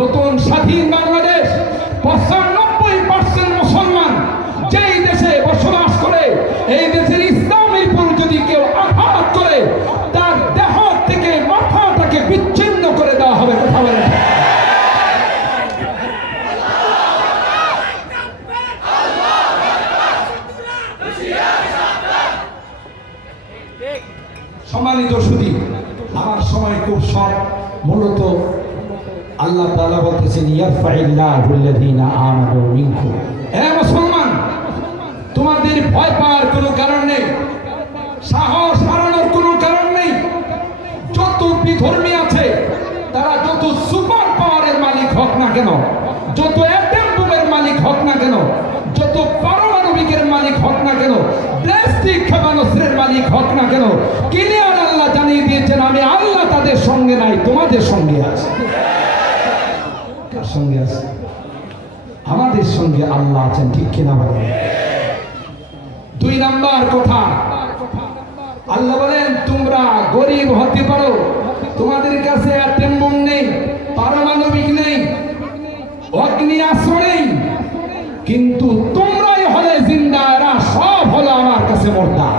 নতুন স্বাধীন বাংলাদেশ, পঁচানব্বই পার্সেন্ট মুসলমান যেই দেশে বসবাস করে, এই দেশের ইসলামের উপর যদি কেউ আঘাত করে, তার দেহ থেকে মাথাটাকে বিচ্ছিন্ন করে দেওয়া হবে, কথা বলেন। সম্মানিত সুদী আমার সময় খুব শর্ট মূলত আল্লাহ তাআলা বলতেছেন ইয়ারফাইল্লাহুল্লাযীনা আমানু মিনকুম। হে মুসলমান, তোমাদের ভয় পাওয়ার কোনো কারণ নেই, সাহস হারানোর কোনো কারণ নেই। যত বিধর্মী আছে, তারা যত সুপার পাওয়ারের মালিক হোক না কেন, যত অ্যাটম বোমের মালিক হোক না কেন, যত পারমাণবিকের মালিক হোক না কেন প্লাস্টিক ক্ষেপণাস্ত্রের মালিক হোক না কেন, ক্লিয়ার আল্লাহ জানিয়ে দিয়েছেন, আমি আল্লাহ তাদের সঙ্গে নাই, তোমাদের সঙ্গে আছি। সঙ্গে আছে। আমাদের সঙ্গে আল্লাহ আছেন, ঠিক কিনা বলেন? দুই নাম্বার কথা। আল্লাহ বলেন, তোমরা গরিব হতে পারো। তোমাদের কাছে অ্যাটম বোম নেই, পারমাণবিক নেই অগ্নিয়াস্ত্র নেই। কিন্তু তোমরাই হলে জিন্দা, এরা সব হলো আমার কাছে মোর্দা।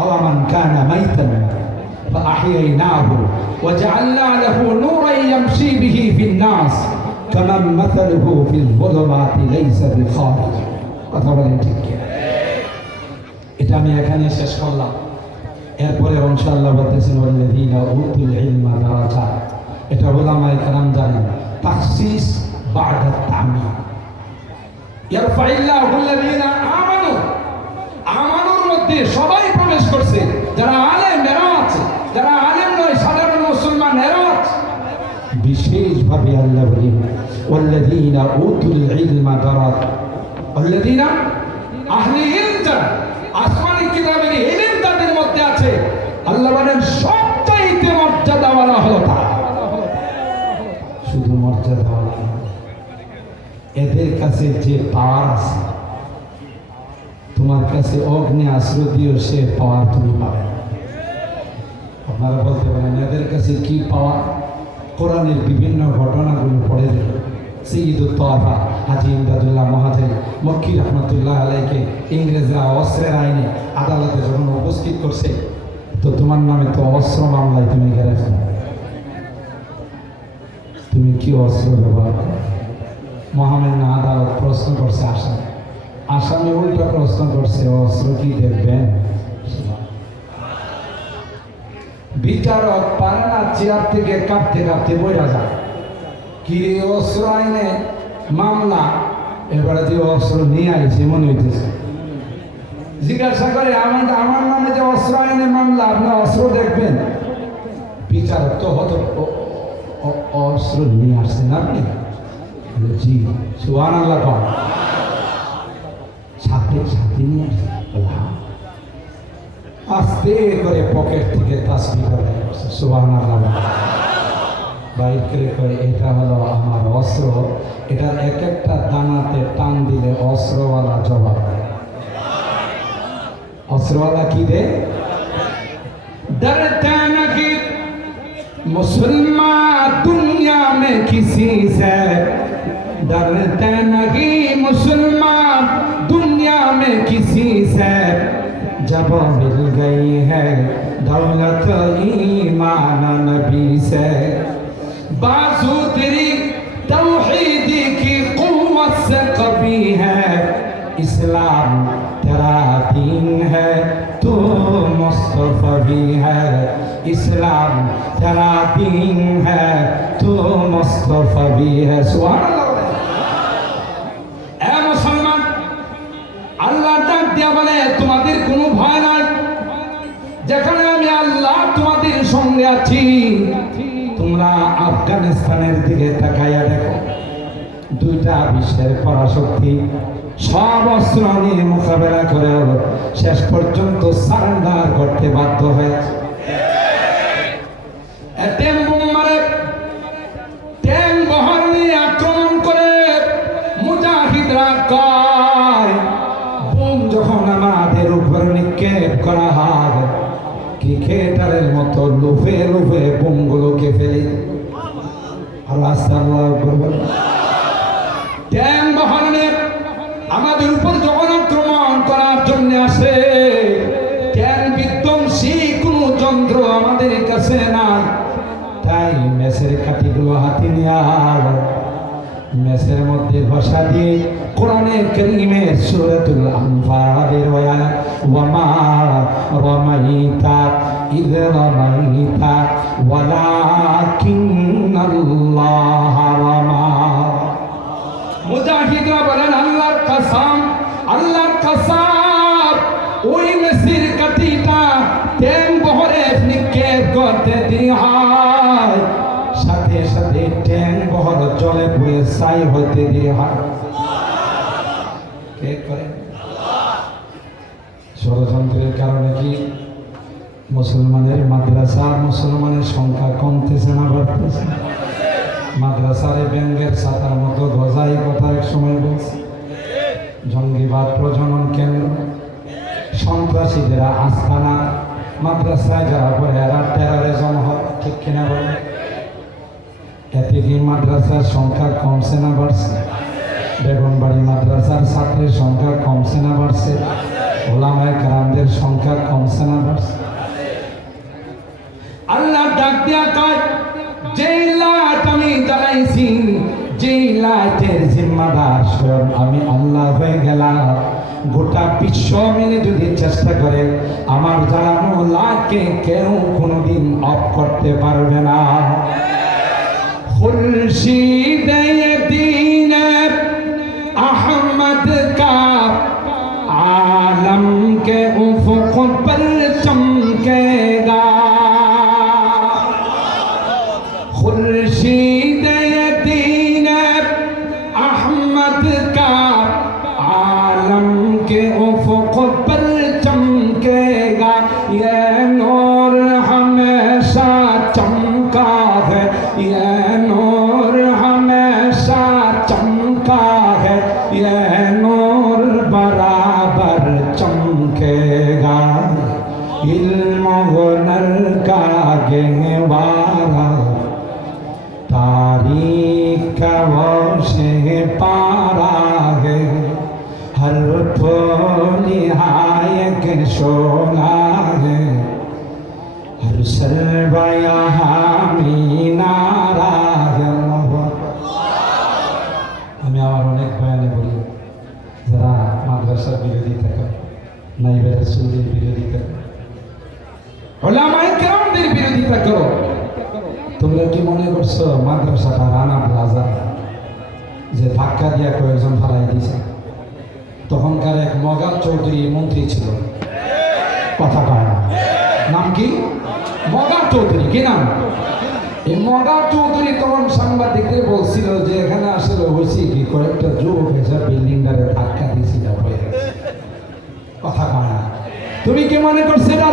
আওয়ামান কানা মাইতান। فأحييناه وجعلنا له نورا يمشي به في الناس كمن مثله في الظلمات ليس بخارج কথা বলেন ঠিক কিনা? এটা আমি এখানে শেষ করলাম এরপরে ইনশাআল্লাহ বলতেছেন ওয়াল্লাযীনা উতুল ইলমা দারাজাত এটা ওলামায়ে কেরাম জানেন তাখসিস বা'দা তামিম ইয়ারফাইল্লাহু আল্লাযীনা আমানু আমানুর মধ্যে সবাই প্রবেশ করছে। যারা আলেম আছে যারা আলেম নয়, সাধারণ মুসলমান এরাও আছে বিশেষভাবে আল্লাহ বলেন, ওয়াল্লাযীনা উতুল ইলমা দারাজাত ওয়াল্লাযীনা আহলে ইলম যারা, আসমানি কিতাবের ইলম তাদের মধ্যে আছে। আল্লাহ বলেন, সবচাইতে মর্যাদাওয়ালা হলো তারা। শুধু মর্যাদাওয়ালা। এদের কাছে যে পাওয়ার আছে তোমার কাছে অগ্নি আশ্রয় দিও সে পাওয়ার তুমি পাবে। আপনারা বলতে পারেন, এদের কাছে কি পাওয়া? কোরআনের বিভিন্ন ঘটনাগুলো পড়ে দিল সঈদুল তোয়াফা হাজি ইমদাদুল্লাহ মহাজের মক্কি রহমতুল্লাহ আলাইকে ইংরেজরা অস্ত্রের আইনে আদালতে যখন উপস্থিত করছে, তো তোমার নামে তো অস্ত্র মামলায় তুমি গ্রেফতার। তুমি কি অস্ত্র ব্যবহার করো? মহামান্য আদালত প্রশ্ন করছে আসামি আসামি উল্টা প্রশ্ন করছে, অস্ত্র কি দেখবেন? বিচারক পারে না চেয়ার থেকে কাঁপতে কাঁপতে বইরা যায়। কি অস্ত্র আইনে মামলা? এবারে দিয়ে অস্ত্র নিয়ে আইছে, মনে হইতেছে। জিজ্ঞাসা করে, আমার আমার নামে যে অস্ত্র আইনে মামলা, আপনি অস্ত্র দেখবেন? বিচারক তো হত অস্ত্র নিয়ে আসছেন আপনি? জি সুহান আল্লাহ সাথে সাথে নিয়ে আসছেন বলে, হ্যাঁ। আস্তে করে পকেট থেকে তাসবি করে সুহান আল্লাহ বাইর করে করে এটা হলো আমার অস্ত্র এটার এক একটা দানাতে টান দিলে অস্ত্রওয়ালা জবাব দেয় অস্ত্রওয়ালা কি দে डरता नहीं मुसलमान दुनिया में किसी से डरते नहीं मुसलमान दुनिया में किसी से जब मिल गई है दौलत ईमान नबी से। बाजू तेरी तौहीदी की कुव्वत से कभी है, इस्लाम तेरा दीन है, तू मुस्तफ़ा भी है। इस्लाम तेरा दीन है, तू मुस्तफ़ा भी है। सुभान আল্লাহ ডাক দিয়া বলে, তোমাদের কোনো ভয় নাই। যেখানে আমি আল্লাহ তোমাদের সঙ্গে আছি, তোমরা আফগানিস্তানের দিকে তাকাইয়া দেখো। দুইটা বিশ্বের পরাশক্তি সব অস্ত্র নিয়ে মোকাবেলা করেও শেষ পর্যন্ত সারেন্ডার করতে বাধ্য হয়েছে। আক্রমণ করে মুজাহিদরা কয় নিক্ষেপ করা হয় ক্রিকেটারের মতো লুফে লুফে বোমগুলোকে ফেলে। আর আমাদের উপর যখন আক্রমণ করার জন্য আসে ট্যাং বিধ্বংসী কোনো যন্ত্র আমাদের কাছে নাই। তাই মেসের কাঠিগুলো হাতে নেওয়া মেসের মধ্যে ঘষা দিয়ে কোরআনে করিমের সূরাতুল আনফালের আয়াত ওয়ামা রামাইতা ইদ রামাইতা ওয়ালাকিন্নাল্লাহ রামা মুজাহিদরা বলেন, আল্লাহর কসম আল্লাহর কসম, ওই মেসির কাঠিটা ট্যাং বহরে নিক্ষেপ করতে দিহায় সাথে সাথে ট্যাং বহর জলে পুড়ে ছাই হতে দিয়ে হয় কে করে ষড়যন্ত্রের কারণে কি মুসলমানের মাদ্রাসা মুসলমানের সংখ্যা কমতেছে না, বাড়তেছে। মাদ্রাসারে ব্যাঙ্গের ছাতার মতো গজাই কথা এক সময় বলছে। জঙ্গিবাদ প্রজনন কেন্দ্র। সন্ত্রাসীদেরা আস্তানা। মাদ্রাসায় যারা পড়ে, এরা টেরারিজম হয়, ঠিক কিনা বলে? এতে কি মাদ্রাসার সংখ্যা কমছে না, বাড়ছে? বেগুনবাড়ি মাদ্রাসার ছাত্রের সংখ্যা কমছে না, বাড়ছে? ওলামায় কারামদের সংখ্যা কমছে না, বাড়ছে? আল্লাহ ডাক দেয়া কাজ। যে লাট আমি জ্বালাইছি যে লাটের জিম্মাদার স্বয়ং আমি আল্লাহ হয়ে গেলাম। গোটা বিশ্ব মেনে যদি চেষ্টা করে, আমার জ্বালানো লাটকে কেউ কোনোদিন অফ করতে পারবে না। খুলশি तारीख का वो से पारा है हर तो निहायक शोला है हर सर्वया কি মাদ্রাসাটা রানা প্লাজা, যে ধাক্কা দিয়া কয়েকজন ফালাই দিয়েছে। তখনকার এক মগাল চৌধুরী মন্ত্রী ছিল। কথা কয় না। নাম কি? মগা চৌধুরী। কি নাম? এই মগা চৌধুরী তখন সাংবাদিকদের বলছিল যে এখানে আসলে হয়েছে কি? কয়েকটা যুবক এসে বিল্ডিংটারে ধাক্কা দিয়েছিল। কথা কয় না। তুমি কি মনে করছ এটা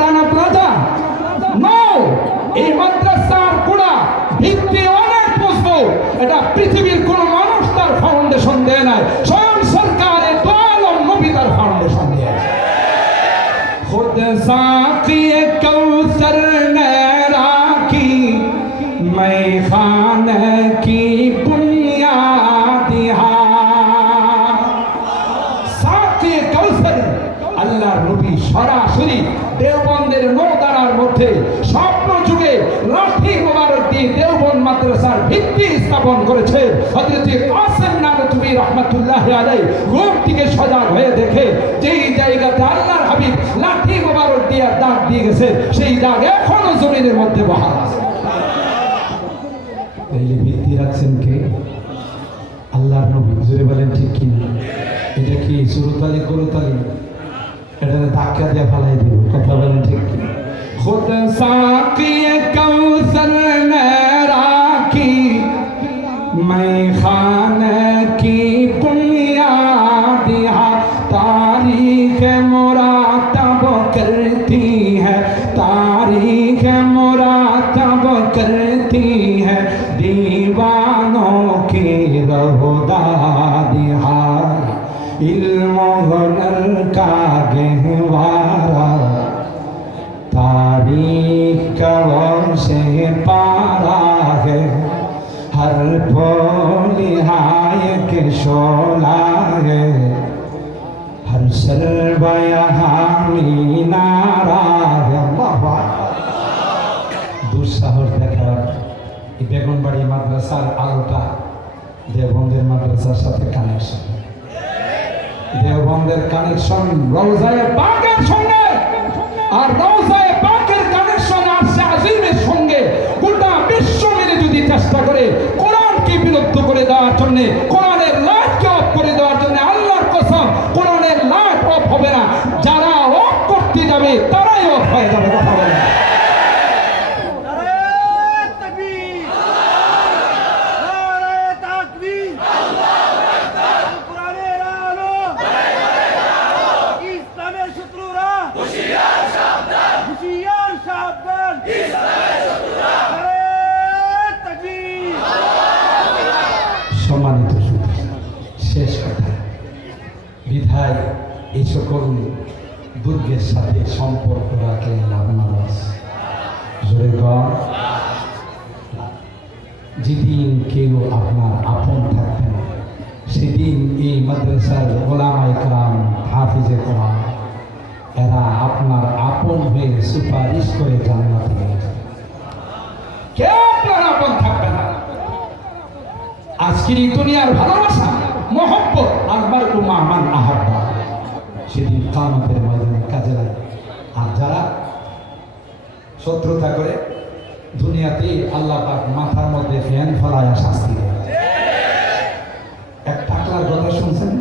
দেয় নাই রহমাতুল্লাহ আলাই থেকে সজাগ হয়ে দেখে, যেই জায়গাতে আল্লাহর হাবিব লাঠি মোবারক দিয়ে দাগ দিয়ে গেছে, সেই দাগ এখনও জমিনের মধ্যে বহাল আছে। তাইলে ভিত্তি রাখছেন কে? আল্লাহর নবী, জোরে বলেন ঠিক কি না এটা কি সুরতালি করতালি এটা ধাক্কা দিয়ে ফালাই দিব, কথা বলেন ঠিক কি খুদ সাকি কৌসর মাদ্রাসার সাথে কানেকশন দেওবন্দের কানেকশন রওজায়ে পাকের সঙ্গে। আর রওজায়ে পাকের কানেকশন আসছে আজিমের সঙ্গে। গোটা বিশ্ব মিলে যদি চেষ্টা করে কোরআনকে বিলুপ্ত করে দেওয়ার জন্য, কোরআনের লাইটকে অফ করে দেওয়ার জন্য, আল্লাহর কসম, কোরআনের লাইট অফ হবে না। যারা অফ করতে যাবে, তারাই অফ হয়ে যাবে, কথা বলে। বিধায় এই সকল দুর্গের সাথে সম্পর্ক রাখলেন আপনার। জোরে যেদিন কেউ আপনার আপন থাকবেন সেদিন এই মাদ্রাসার গোলামাই কালাম হাফিজে কোরআন এরা আপনার আপন হয়ে সুপারিশ করে জান্নাতে নিয়ে যাবে আপনার আপন থাকবে না। আজকের দুনিয়ার ভালোবাসা মহব্বত আকবর ও মাহমান আহাব্বা। সেদিন কামতের ময়দানে কাজে লাগে। আর যারা শত্রুতা করে, দুনিয়াতে আল্লাহ পাক মাথার মধ্যে ফ্যান ফলায় শাস্তি এক টাকলার কথা শুনছেন?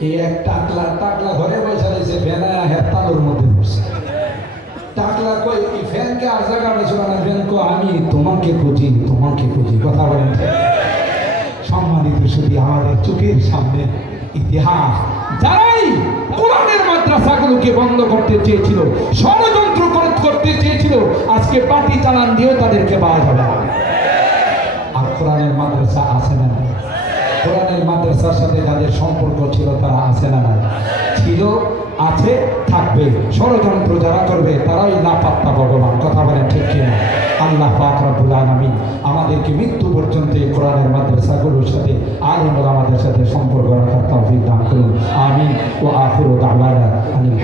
এই এক টাকলা টাকলা ঘরে বসে রয়েছে ফ্যান হেতালোর মধ্যে বসে। টাকলা কই এই ফ্যানকে আর জায়গা পেয়েছিল না ফ্যান কো আমি তোমাকে খুঁজি তোমাকে খুঁজি। কথা বলেন? সম্মানিত শুধু আমাদের চোখের সামনে ইতিহাস যারাই কোরআনের মাদ্রাসাগুলোকে বন্ধ করতে চেয়েছিল, ষড়যন্ত্র কর- করতে চেয়েছিল, আজকে পার্টি চালান দিয়েও তাদেরকে পাওয়া যাবে। আর কোরআনের মাদ্রাসা আছে না? কোরআনের মাদ্রাসার সাথে যাদের সম্পর্ক ছিল, তারা আছে না ছিল আছে, থাকবে। ষড়যন্ত্র যারা করবে, তারাই না পাত্তা ভগবান। কথা বলেন ঠিক কিনা? আল্লাহ পাক রব্বুল আলামিন আমাদেরকে মৃত্যু পর্যন্ত এই কোরআনের মাদ্রাসাগুলোর সাথে আলিম আমাদের সাথে সম্পর্ক রাখার তৌফিক দান করুন। আমিন। ও আখিরু ও আনিল